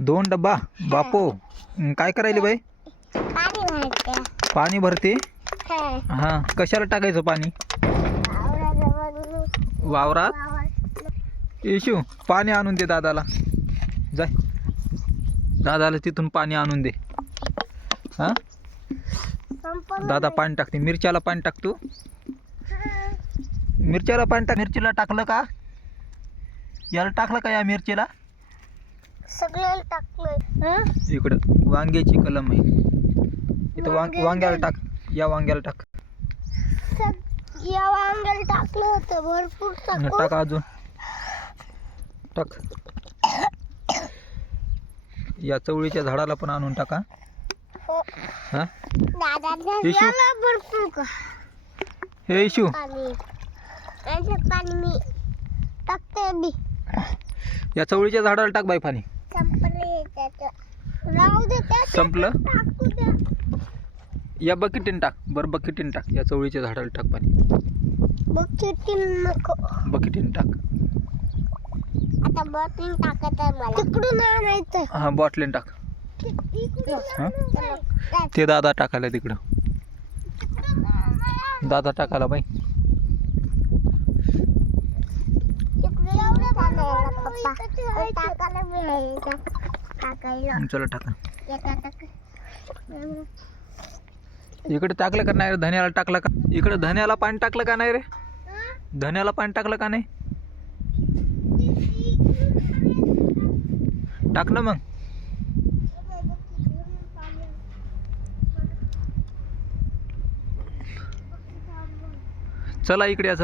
दोन डब्बा? बापो काय करायले बाई? पाणी भरते. पाणी भरते? हां. कशाला टाकायचं पाणी? वावरात येशू पाणी आणून दे दादाला. जाय. दादाला तिथून पाणी आणून दे. हां? दादा पाणी टाकते. मिरच्याला पाणी टाकतो मिरच्याला पाणी टाक. मिरचीला टाकलं का? याला टाकलं का या मिरचीला? सगळ्याला टाकलंय इकडं वांग्याची कलम आहे. इथं वांग वांग्याला टाक. या वांग्याला टाक. या वांग्याला टाकलं होतं. भरपूर टाक अजून. टाक. या चवळीच्या झाडाला पण आणून टाका. हो. भरपूर का? हे इशू पाणी. टाकते या चवळीच्या झाडाला टाक बाई पाणी. संपले? त्याचं राहू दे त्याच्यात संपलं टाकू द्या या बकेटीन टाक. बरं बकेटीन टाक. या चवळीच्या झाडाला टाक पाणी. मग नको बकेटीन टाक. आता बॉटल टाकत आहे मला तिकडून आणायचं. हा बॉटलीन टाक. हा. ते दादा टाकायला तिकडं. दादा टाकायला बाई तिकडे एवढं टाकायला पप्पा टाकायला मिळायचं टाकायला चला टाका. इकडे टाकलं का नाही रे? धन्याला टाकलं का? इकडे धन्याला पाणी टाकलं का नाही रे? धन्याला पाणी टाकलं का नाही? टाक ना मग. चला इकडे या